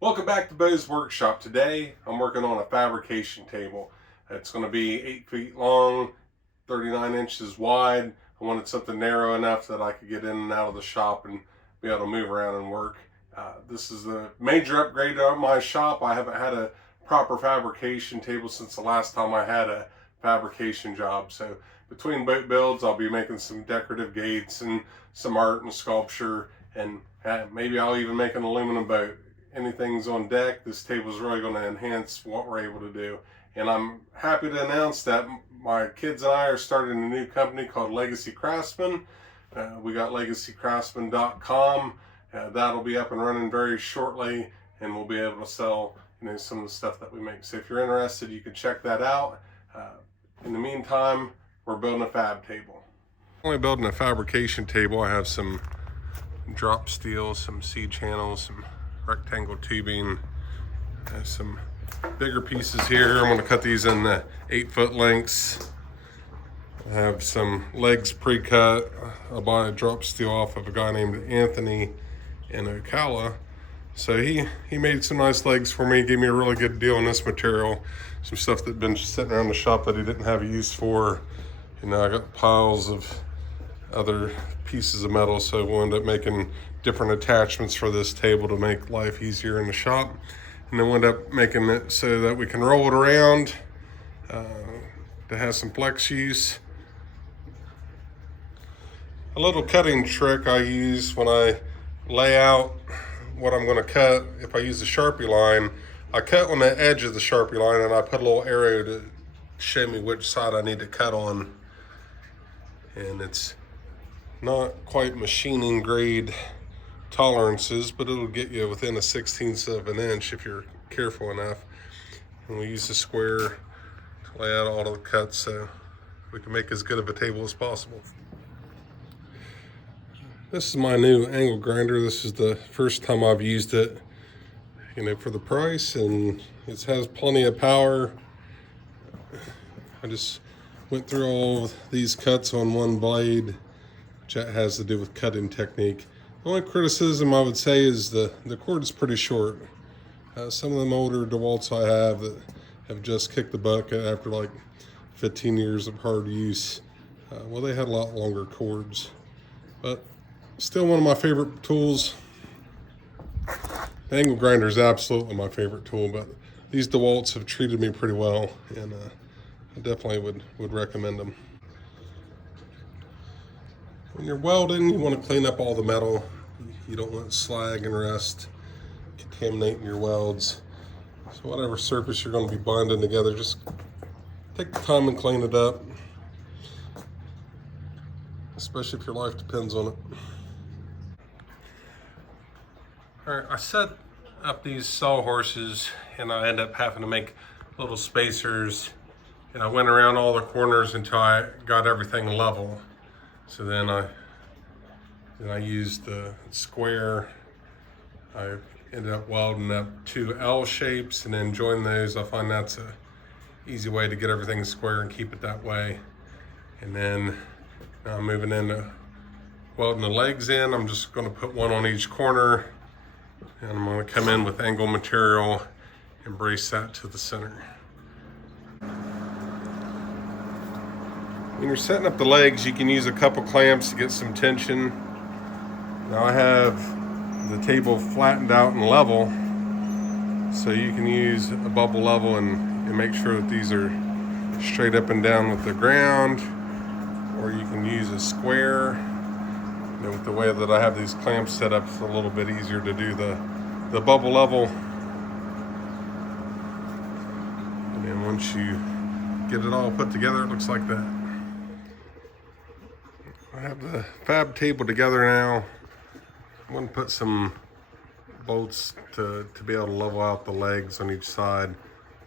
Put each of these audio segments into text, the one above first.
Welcome back to Beau's Workshop. Today I'm working on a fabrication table. It's going to be 8 feet long, 39 inches wide. I wanted something narrow enough that I could get in and out of the shop and be able to move around and work. This is a major upgrade on my shop. I haven't had a proper fabrication table since the last time I had a fabrication job. So between boat builds, I'll be making some decorative gates and some art and sculpture, and maybe I'll even make an aluminum boat. Anything's on deck. This table is really going to enhance what we're able to do. And I'm happy to announce that my kids and I are starting a new company called Legacy Craftsmen. We got legacycraftsman.com. That'll be up and running very shortly, and we'll be able to sell some of the stuff that we make. So if you're interested, you can check that out. In the meantime, we're building a fab table. Only building a fabrication table. I have some drop steel, some C-channels, some rectangle tubing, some bigger pieces here. I'm going to cut these in the 8-foot lengths. I have some legs pre-cut. I bought a drop steel off of a guy named Anthony in Ocala. So he made some nice legs for me, gave me a really good deal on this material. Some stuff that had been sitting around the shop that he didn't have a use for. I got piles of other pieces of metal, so we'll end up making different attachments for this table to make life easier in the shop. And then we'll end up making it so that we can roll it around to have some flex use. A little cutting trick I use when I lay out what I'm going to cut. If I use the Sharpie line, I cut on the edge of the Sharpie line and I put a little arrow to show me which side I need to cut on. And it's not quite machining grade tolerances, but it'll get you within a 1/16 of an inch if you're careful enough. And we use the square to lay out all of the cuts so we can make as good of a table as possible. This is my new angle grinder. This is the first time I've used it, for the price, and it has plenty of power. I just went through all of these cuts on one blade, which has to do with cutting technique. The only criticism I would say is the cord is pretty short. Some of them older DeWalt's I have that have just kicked the bucket after like 15 years of hard use, well, they had a lot longer cords. But still one of my favorite tools. The angle grinder is absolutely my favorite tool, but these DeWalt's have treated me pretty well, and I definitely would recommend them. When you're welding, you want to clean up all the metal. You don't want slag and rust contaminating your welds. So whatever surface you're going to be bonding together, just take the time and clean it up, especially if your life depends on it. All right, I set up these sawhorses and I end up having to make little spacers, and I went around all the corners until I got everything level. So then I used the square. I ended up welding up 2 L shapes and then join those. I find that's a easy way to get everything square and keep it that way. And then now I'm moving into welding the legs in. I'm just going to put one on each corner, and I'm going to come in with angle material and brace that to the center. When you're setting up the legs, you can use a couple clamps to get some tension. Now I have the table flattened out and level, so you can use a bubble level and make sure that these are straight up and down with the ground, or you can use a square. With the way that I have these clamps set up, it's a little bit easier to do the bubble level. And then once you get it all put together, it looks like that. I have the fab table together now. I'm going to put some bolts to be able to level out the legs on each side,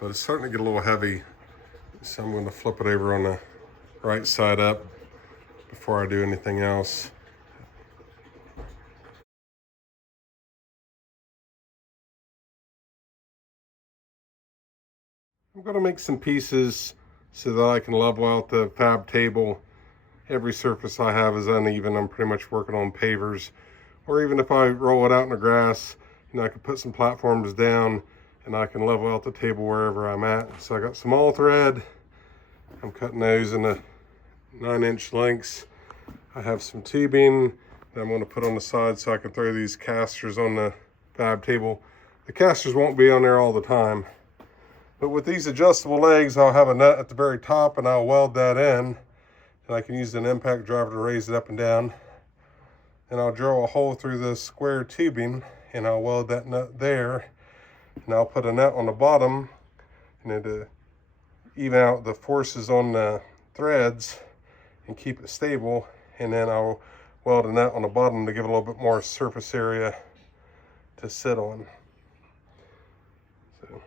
but it's starting to get a little heavy, so I'm going to flip it over on the right side up before I do anything else. I'm going to make some pieces so that I can level out the fab table. Every surface I have is uneven. I'm pretty much working on pavers, or even if I roll it out in the grass, and I can put some platforms down and I can level out the table wherever I'm at. So I got some all thread. I'm cutting those in the 9-inch lengths. I have some tubing that I'm going to put on the side so I can throw these casters on the fab table. The casters won't be on there all the time, but with these adjustable legs, I'll have a nut at the very top and I'll weld that in, and I can use an impact driver to raise it up and down. And I'll drill a hole through the square tubing and I'll weld that nut there, and I'll put a nut on the bottom, and to even out the forces on the threads and keep it stable. And then I'll weld a nut on the bottom to give it a little bit more surface area to sit on. So.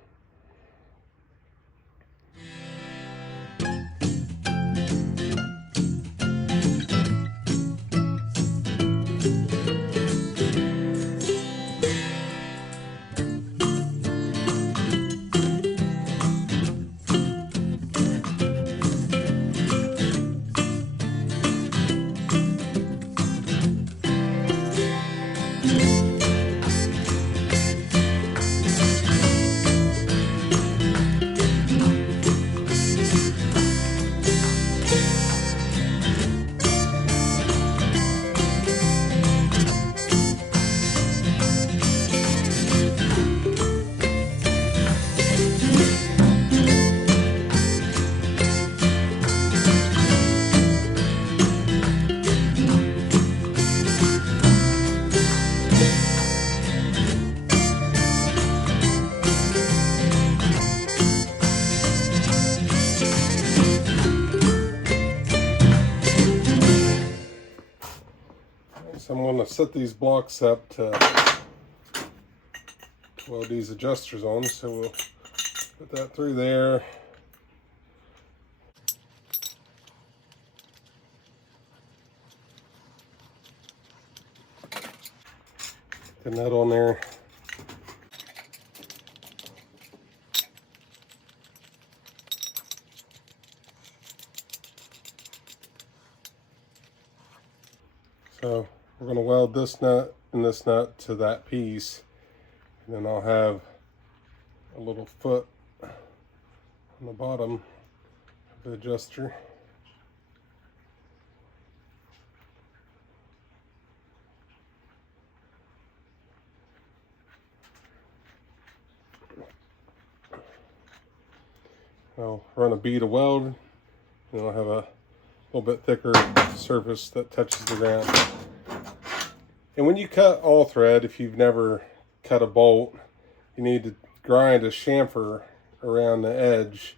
So I'm going to set these blocks up to weld these adjusters on. So we'll put that through there. The nut on there. So we're going to weld this nut and this nut to that piece, and then I'll have a little foot on the bottom of the adjuster. I'll run a bead of weld, and I'll have a little bit thicker surface that touches the ground. And when you cut all thread, if you've never cut a bolt, you need to grind a chamfer around the edge,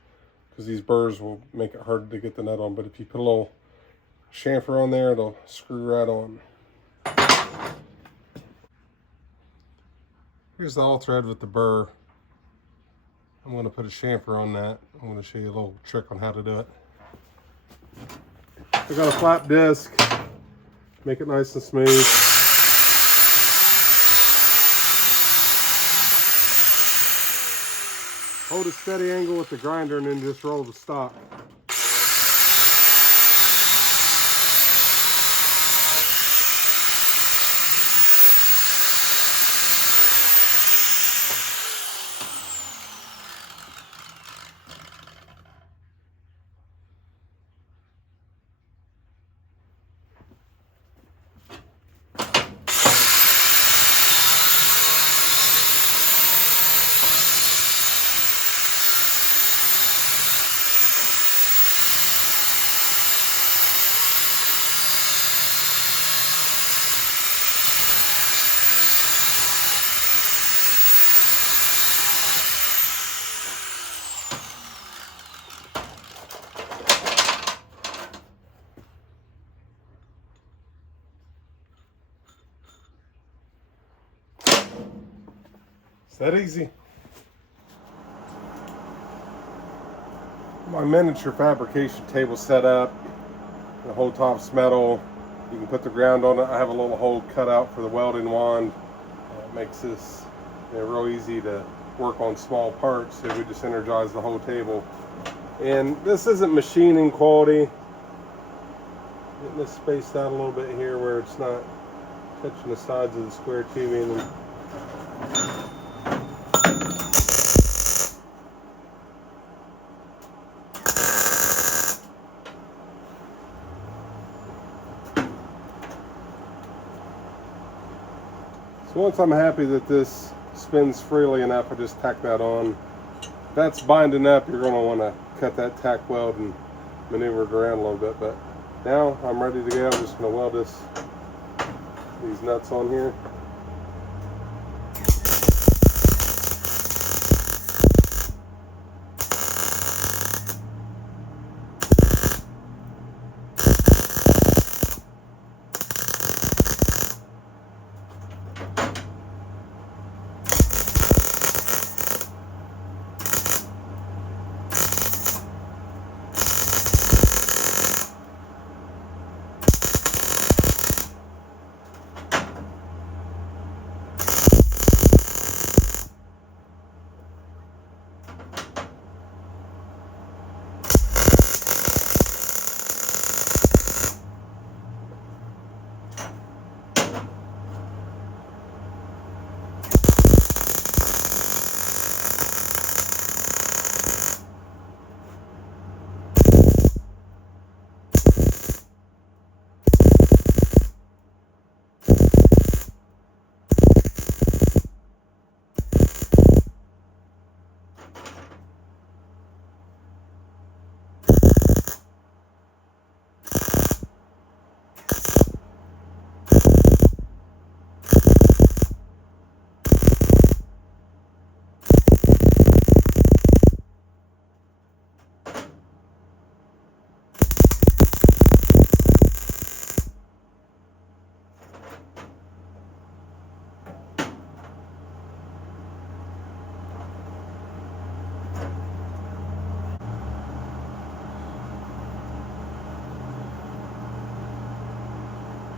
because these burrs will make it hard to get the nut on. But if you put a little chamfer on there, it'll screw right on. Here's the all thread with the burr. I'm going to put a chamfer on that. I'm going to show you a little trick on how to do it. I've got a flat disc, make it nice and smooth. Hold a steady angle with the grinder and then just roll the stock. It's that easy. My miniature fabrication table set up. The whole top's metal. You can put the ground on it. I have a little hole cut out for the welding wand. It makes this real easy to work on small parts. So we just energize the whole table. And this isn't machining quality. Getting this spaced out a little bit here where it's not touching the sides of the square tubing. And once I'm happy that this spins freely enough, I just tack that on. If that's binding up, you're going to want to cut that tack weld and maneuver it around a little bit. But now I'm ready to go. I'm just going to weld these nuts on here.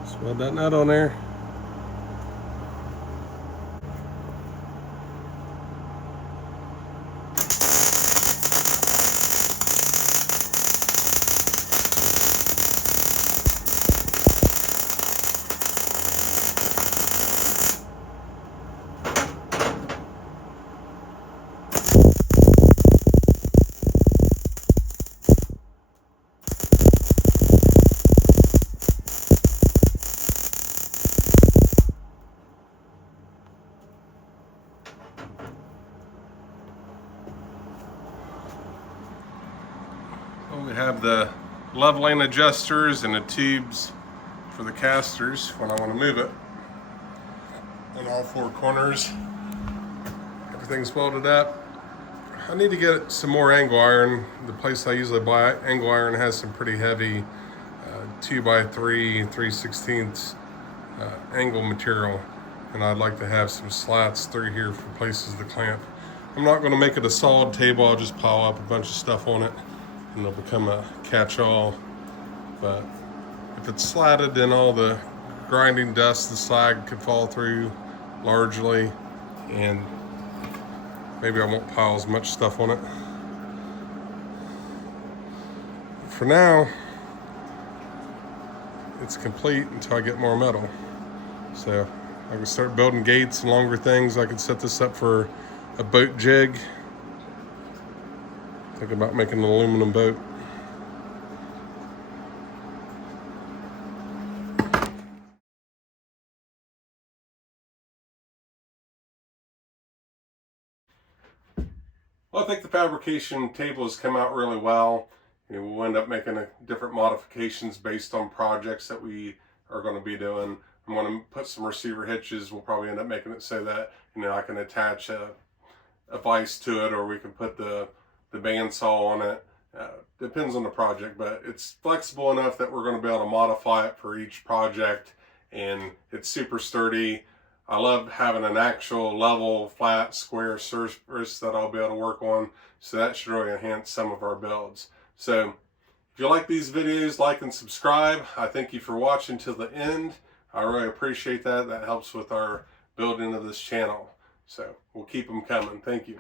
Just weld that nut on there. We have the leveling adjusters and the tubes for the casters when I want to move it on all four corners. Everything's welded up. I need to get some more angle iron. The place I usually buy angle iron has some pretty heavy 2x3, 3/16 angle material, and I'd like to have some slats through here for places to clamp. I'm not going to make it a solid table. I'll just pile up a bunch of stuff on it and it'll become a catch-all. But if it's slatted, then all the grinding dust, the slag could fall through largely, and maybe I won't pile as much stuff on it. For now, it's complete until I get more metal. So I can start building gates and longer things. I could set this up for a boat jig. Think about making an aluminum boat. Well, I think the fabrication table has come out really well. We'll end up making different modifications based on projects that we are going to be doing. I'm going to put some receiver hitches. We'll probably end up making it so that I can attach a vise to it, or we can put the bandsaw on it. Depends on the project, but it's flexible enough that we're going to be able to modify it for each project, and it's super sturdy. I love having an actual level, flat, square surface that I'll be able to work on, so that should really enhance some of our builds. So if you like these videos, like and subscribe. I thank you for watching till the end. I really appreciate that. That helps with our building of this channel. So we'll keep them coming. Thank you.